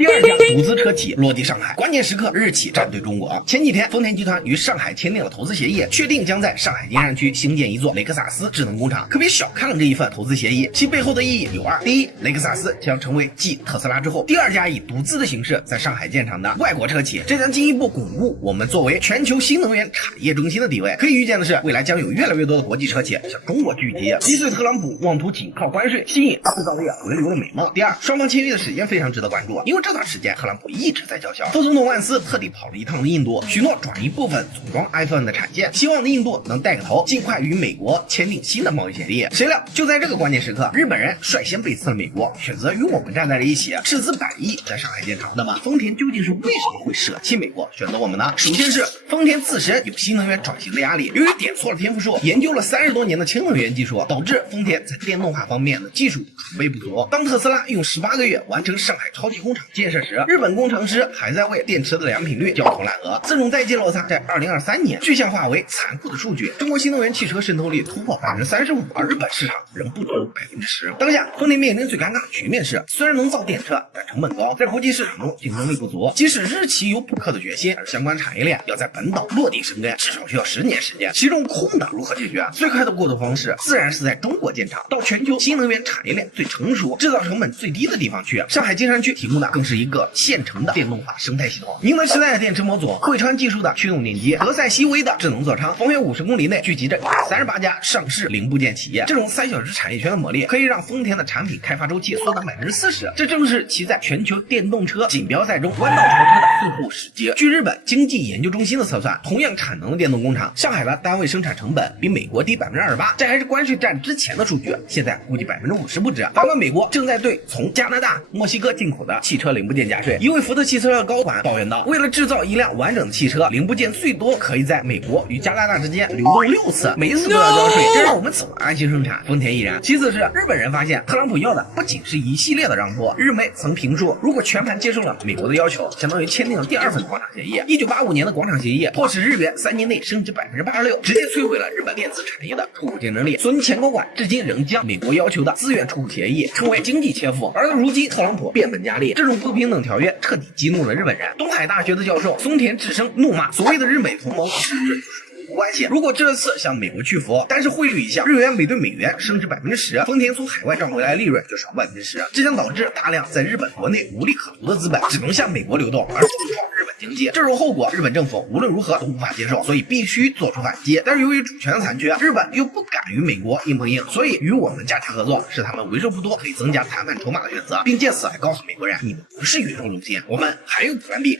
第二家獨資車企落地上海，關鍵時刻日企站隊中國。前幾天，豐田集團與上海簽訂了投資協議，確定將在上海金山區興建一座雷克薩斯智能工廠。可別小看了這一份投資協議，其背後的意義有二：第一，雷克薩斯將成為繼特斯拉之後第二家以獨資的形式在上海建廠的外國車企，這將進一步鞏固我們作為全球新能源產業中心的地位。可以預見的是，未來將有越來越多的國際車企向中國聚集，擊碎特朗普妄圖僅靠關稅吸引制造業回流的美夢。第二，雙方簽約的時間非常值得關注，因為這段時間特朗普一直在叫囂，副總統萬斯特地跑了一趟的印度，許諾轉移部分組裝 iPhone 的產線，希望的印度能帶個頭，盡快與美國簽訂新的貿易協議。誰料就在這個關鍵時刻，日本人率先背刺了美國，選擇與我們站在了一起，斥資100億在上海建廠。那麼豐田究竟是為什麼會捨棄美國，選擇我們呢？首先是豐田自身有新能源轉型的壓力，由於點錯了天賦樹，研究了30多年的氢能源技術，導致豐田在電動化方面的技術儲備不足。當特斯拉用18個月完成上海超级工厂建設時，日本工程師還在為電池的良品率焦头爛額。这種代际落差在2023年具象化為殘酷的數據，中國新能源汽車滲透率突破35%，而日本市場仍不足10%。當下豐田面臨最尷尬的局面是，雖然能造電車，但成本高，在國際市場中競爭力不足。即使日企有補課的決心，而相關產業鏈要在本島落地生根，至少需要10年時間。其中空檔如何解決？最快的過渡方式自然是在中國建廠，到全球新能源產業鏈最成熟、制造成本最低的地方去。上海金山區提供的更是一個現成的電動化生態系統，寧德時代的電池模組、匯川技術的驅動電機、德赛西威的智能座艙，方圓50公里內聚集着138家上市零部件企業。這種3小時產業圈的魔力，可以讓豐田的產品開發周期縮短40%，這正是其在全球電動車錦標賽中彎道超車的最後時機。據日本經濟研究中心的測算，同樣產能的電動工廠，上海的單位生產成本比美國低28%，這還是關稅戰之前的數據，現在估計50%不止。反觀美國正在對從加拿大、墨西哥進口的汽車零部件加稅。一位福特汽車的高管抱怨道，為了制造一輛完整的汽車，零部件最多可以在美國與加拿大之間流動6次，每一次都要交稅，這讓我們怎麼安心生產？豐田亦然。其次是日本人發現，特朗普要的不僅是一系列的讓步，日媒曾评述，如果全盘接受了美國的要求，相當於簽訂了第2份廣場協議。1985年的廣場協議迫使日元3年內升值86%，直接摧毀了日本電子產業的出口競爭力。索尼前高管至今仍將美國要求的資源出口協議稱為經濟切腹，而到如今特朗普变本加厲，這種不平等條約徹底激怒了日本人。東海大學的教授松田智生怒罵，所謂的日美同盟實質就是關係。如果這次向美國屈服，但是匯率一項，日元每對美元升值10%，豐田從海外賺回來的利潤就少10%，這將導致大量在日本国內無利可圖的資本只能向美國流动，而重創日本經濟。這種後果，日本政府無論如何都無法接受，所以必須做出反擊。但是由於主權的殘缺，日本又不敢與美國硬碰硬，所以與我們加強合作是他們為數不多可以增加談判籌碼的選擇，並借此來告訴美國人，你們不是宇宙中心，我們還有plan B。